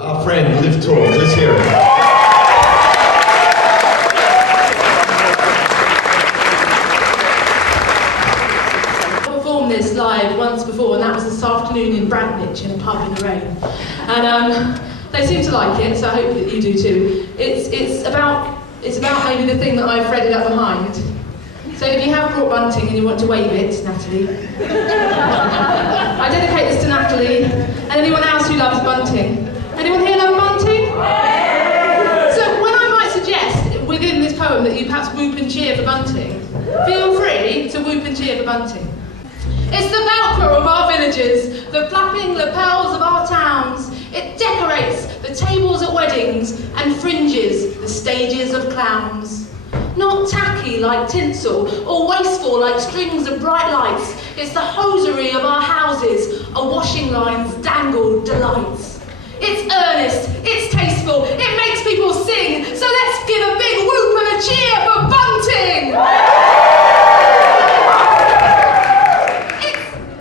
Our friend Liv Torc, let's hear it. I performed this live once before, and that was this afternoon in Bradnich in a pub in the rain. And they seem to like it, so I hope that you do too. It's about maybe the thing that I've threaded up behind. So if you have brought bunting and you want to wave it, Natalie. I dedicate this to Natalie and anyone else who loves bunting. Anyone here love bunting? So when I might suggest within this poem that you perhaps whoop and cheer for bunting, feel free to whoop and cheer for bunting. It's the Velcro of our villages, the flapping lapels of our towns. It decorates the tables at weddings and fringes the stages of clowns. Not tacky like tinsel or wasteful like strings of bright lights. It's the hosiery of our houses, a washing line's dangled delights. It's earnest, it's tasteful, it makes people sing, so let's give a big whoop and a cheer for bunting!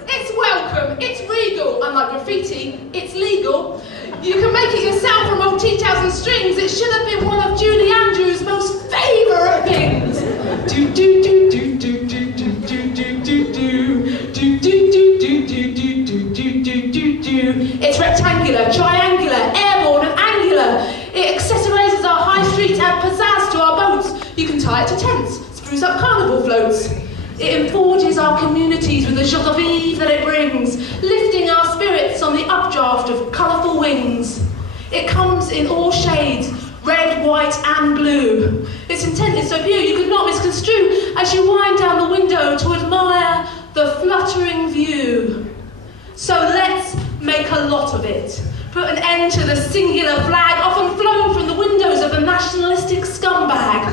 It's welcome, it's regal, unlike graffiti, it's legal. You can make it yourself from old tea towels and strings. It should have been one of Julie Andrews' most favourite things. Do do do do do do do do do do do do do do. It's rectangular, triangular, airborne and angular. It accessorises our high streets, adds pizzazz to our boats. You can tie it to tents, spruce up carnival floats. It enforges our communities with the joie de vivre that it brings, lifting our spirits on the updraft of colourful wings. It comes in all shades, red, white and blue. Its intent is so pure you could not misconstrue as you wind down the window to admire the fluttering view. So let's make a lot of it. Put an end to the singular flag often flown from the windows of a nationalistic scumbag.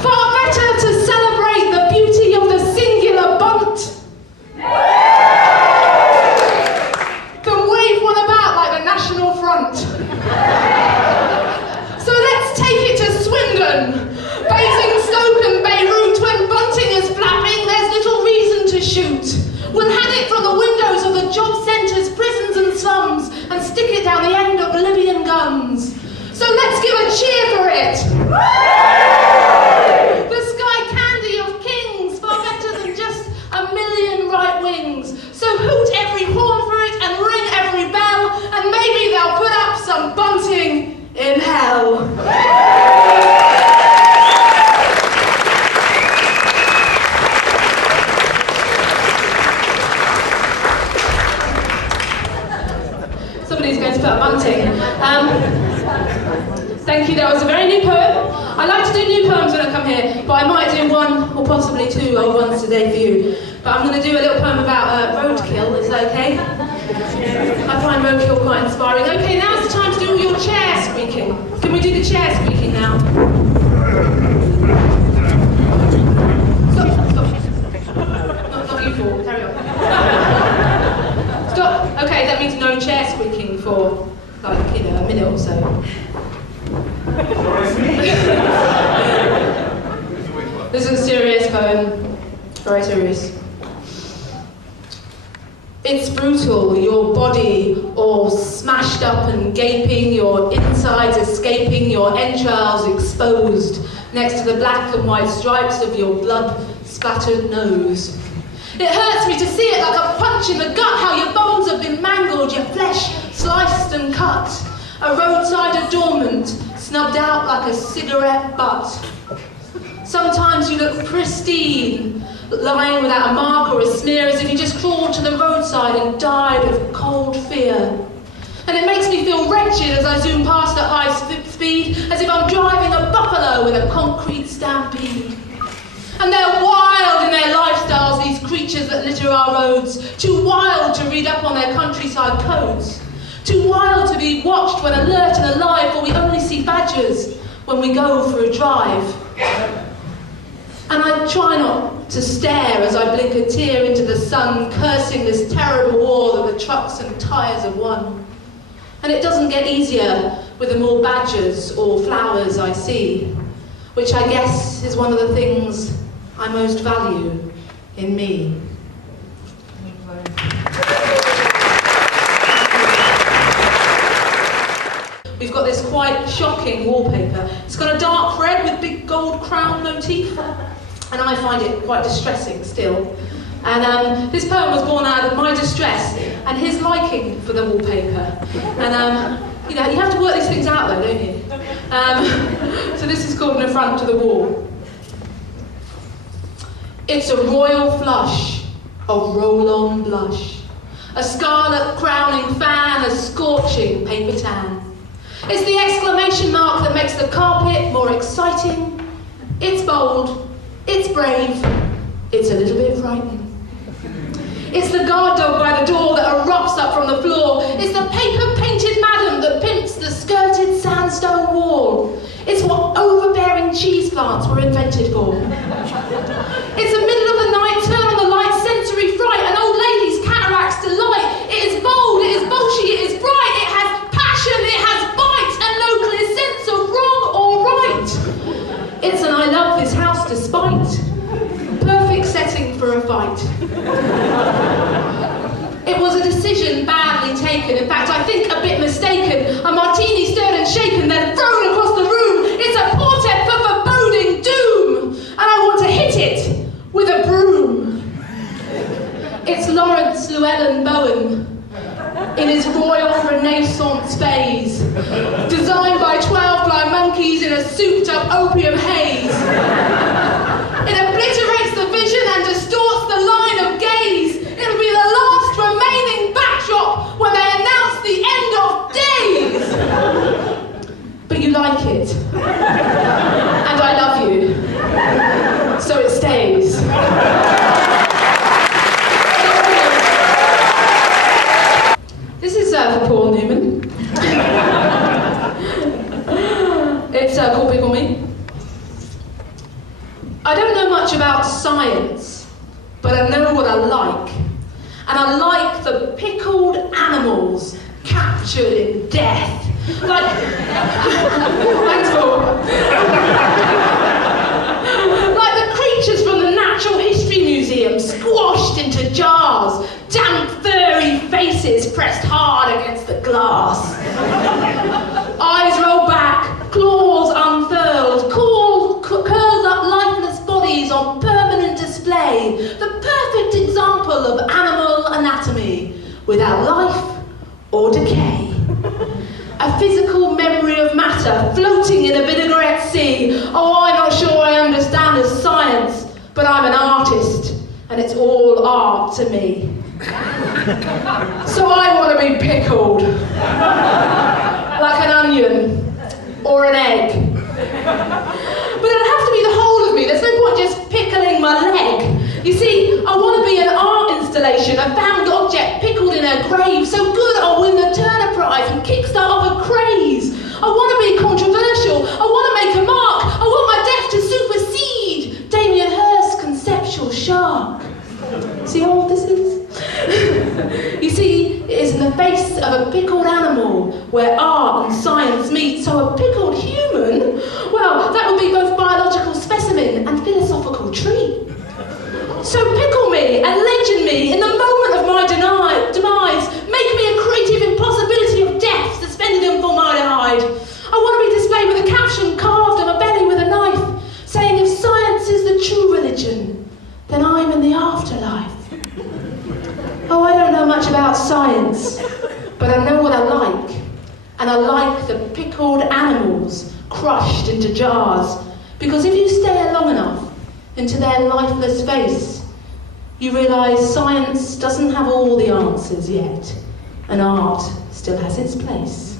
Far better to celebrate the beauty of the singular bunt than wave one about like the National Front. So let's take it to Swindon, Basingstoke and Beirut. When bunting is flapping, there's little reason to shoot. We'll hang it from the windows of the job centres, prisons and slums, and stick it down the end of Libyan guns. So let's give a cheer for it. The sky candy of kings, far better than just a million right wings. So hoot every horn for it and ring every bell, and maybe they'll put up some bunting in hell. Somebody's going to put up bunting. Thank you, that was a very new poem. I like to do new poems when I come here, but I might do one or possibly two old ones today for you. But I'm going to do a little poem about roadkill, is that okay? I find roadkill quite inspiring. Okay, now's the time to do all your chair squeaking. Can we do the chair squeaking now? Stop. Not you four, carry on. Stop. Okay, that means no chair squeaking for, like, a minute or so. This is a serious poem, very serious. It's brutal, your body all smashed up and gaping, your insides escaping, your entrails exposed, next to the black and white stripes of your blood-splattered nose. It hurts me to see it like a punch in the gut, how your bones have been mangled, your flesh sliced and cut. A roadside adornment, snubbed out like a cigarette butt. Sometimes you look pristine, lying without a mark or a smear, as if you just crawled to the roadside and died of cold fear. And it makes me feel wretched as I zoom past at high speed, as if I'm driving a buffalo in a concrete stampede. And they're wild in their lifestyles, these creatures that litter our roads, too wild to read up on their countryside codes. Too wild to be watched when alert and alive, for we only see badgers when we go for a drive. And I try not to stare as I blink a tear into the sun, cursing this terrible war that the trucks and tyres have won. And it doesn't get easier with the more badgers or flowers I see, which I guess is one of the things I most value in me. this quite shocking wallpaper. It's got a dark red with big gold crown motif, and I find it quite distressing still. And this poem was born out of my distress and his liking for the wallpaper. And you know, you have to work these things out though, don't you? So this is called An Affront to the Wall. It's a royal flush, a roll-on blush, a scarlet crowning fan, a scorching paper tan. It's the exclamation mark that makes the carpet more exciting. It's bold, it's brave, it's a little bit frightening. It's the guard dog by the door that erupts up from the floor. It's the paper-painted madam that pimps the skirted sandstone wall. It's what overbearing cheese plants were invented for. It's the middle of the night, turn on the light, sensory fright, an old lady's cataracts delight. It is bold, it is bolshy, it is bright, it has passion, it has bite, and no clear sense of wrong or right. It's an I love this house despite. Perfect setting for a fight. It was a decision badly taken, in fact I think a bit mistaken. A martini stirred and shaken, then thrown across the room. It's a portent for foreboding doom, and I want to hit it with a broom. It's Lawrence Llewellyn Bowen in his royal Renaissance phase, designed by 12 blind monkeys in a souped-up opium haze. It obliterates the vision and distorts the line of gaze. It'll be the last remaining backdrop when they announce the end of days. But you like it. And I love you. So it stays. This is for Paul Newman. It's called Pickle Me. I don't know much about science, but I know what I like. And I like the pickled animals captured in death. Like, thanks Paul. Like the creatures from the Natural History Museum, squashed into jars, damp furry faces pressed hard against the glass. Eyes rolled back, claws unfurled, curled up lifeless bodies on permanent display. The perfect example of animal anatomy, without life or decay. A physical memory of matter floating in a vinaigrette sea. Oh, I'm not sure I understand the science, but I'm an artist, and it's all art to me. So I want to be pickled. Like an onion, or an egg. But it'll have to be the whole of me. There's no point just pickling my leg. You see, I want to be an art installation, a found object pickled in a grave, so good I'll win the Turner Prize and kickstart off a craze. I want to be controversial. I want to make a mark. I want my death to supersede Damien Hirst's conceptual shark. See how old this is? You see, it is in the face of a pickled animal where art and science meet, so a pickled human, well, that would be both biological specimen and philosophical treat. So pickle me and legend me in the moment of my demise. Make me a creative impossibility of death suspended in formaldehyde. I want to be displayed with a caption carved on a belly with a knife, saying if science is the true religion, then I'm in the afterlife. Oh, I don't know much about science, but I know what I like. And I like the pickled animals crushed into jars, because if you stare long enough into their lifeless face, you realise science doesn't have all the answers yet, and art still has its place.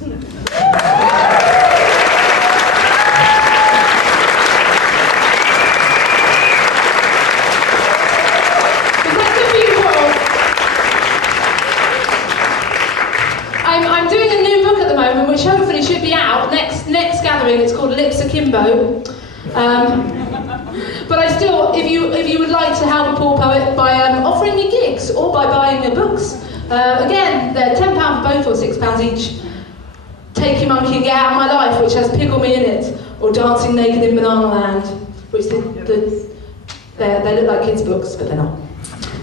I'm doing a new book at the moment, which hopefully should be out next gathering. It's called Lips Akimbo. But I still, if you would like to help a poor poet by offering me gigs or by buying me books, again, they're £10 for both or £6 each. Take Your Monkey and Get Out of My Life, which has Pickle Me in it, or Dancing Naked in Banana Land, which they look like kids' books, but they're not.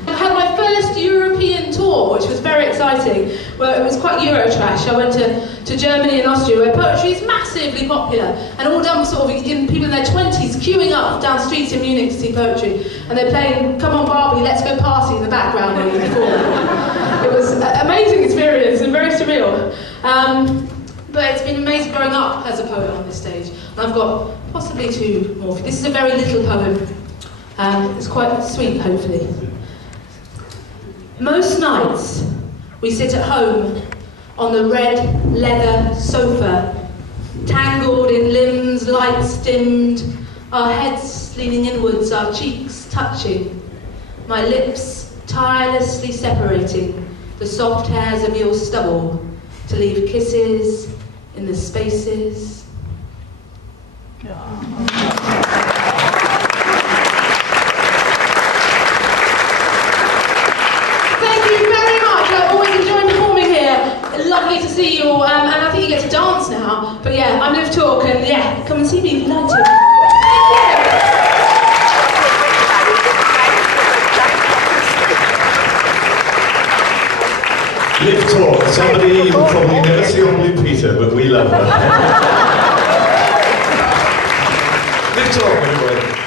I had my first European tour tour, which was very exciting, where it was quite Eurotrash. I went to Germany and Austria, where poetry is massively popular, and all done sort of in people in their 20s queuing up down streets in Munich to see poetry, and they're playing "Come On Barbie, Let's Go Party" in the background when you perform. It was an amazing experience and very surreal. But it's been amazing growing up as a poet on this stage. And I've got possibly 2 more. This is a very little poem. It's quite sweet, hopefully. Most nights we sit at home on the red leather sofa, tangled in limbs, lights dimmed, our heads leaning inwards, our cheeks touching, my lips tirelessly separating the soft hairs of your stubble to leave kisses in the spaces. Lovely to see you all, and I think you get to dance now. But yeah, I'm Liv Torc, and yeah, come and see me if you'd like to. Liv Torc, somebody you will probably never see on Blue Peter, but we love her. Liv Torc, anyway.